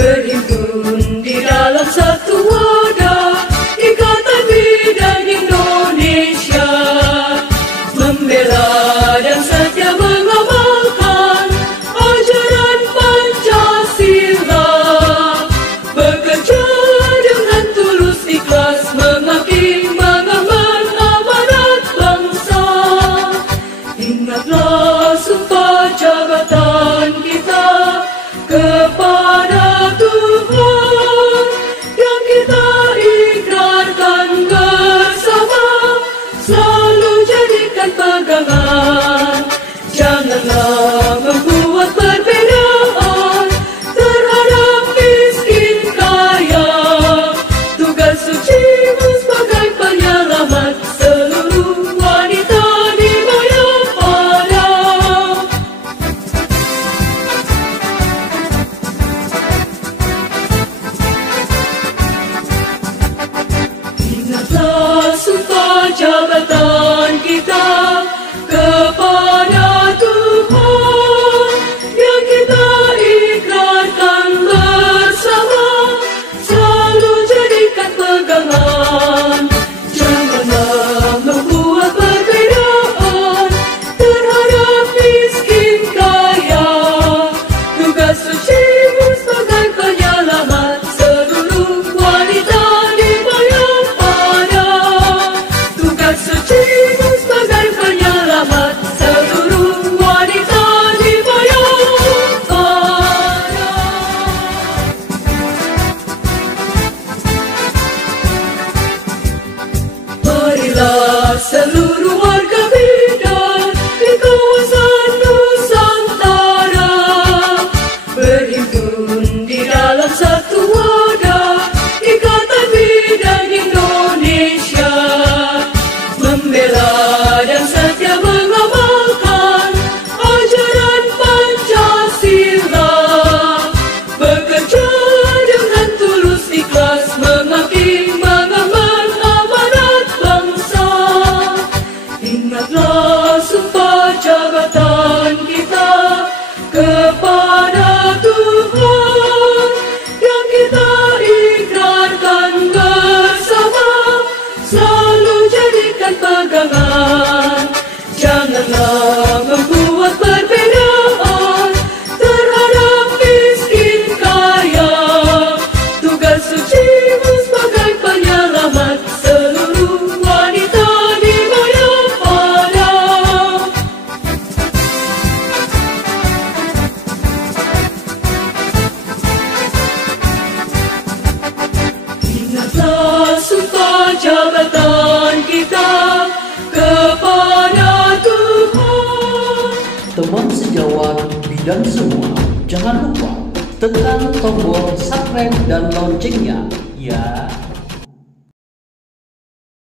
berhimpun di dalam satu wadah, Ikatan Bidan Indonesia, membela dan setia mengamalkan ajaran Pancasila, bekerja dengan tulus ikhlas mengabdi mengemban amanat bangsa. Ingatlah sumpah jabatan kita kepada Tuhan yang kita ikrarkan bersama, selalu jadikan pegangan. Janganlah membuat perbedaan terhadap miskin kaya. Tugas sucimu sebagai penyelamat seluruh wanita di Mayapada. Ingatlah sumpah jabatan kita kepada Tuhan yang kita ikrarkan bersama, selalu jadikan pegangan. Janganlah membuat perbedaan terhadap miskin kaya. Tugas sucimu sebagai penyelamat seluruh wanita di Mayapada. Tugas sucimu sebagai penyelamat seluruh wanita di Mayapada. Marilah seluruh warga Bidan di kawasan Nusantara berhimpun di dalam satu wadah, Ikatan Bidan Indonesia, membela dan setia mengamalkan ajaran Pancasila, bekerja dengan tulus ikhlas mengabdi mengemban amanat bangsa. Ingatlah sumpah jabatan kita kepada Tuhan yang kita ikrarkan bersama, selalu jadikan pegangan. Janganlah membuat perbedaan terhadap miskin kaya. Tugas sucimu sebagai penyelamat seluruh wanita di Mayapada. Ingatlah sumpah jabatan kita kepada Tuhan. Teman sejawat bidan semua, jangan lupa tekan tombol subscribe dan loncengnya ya.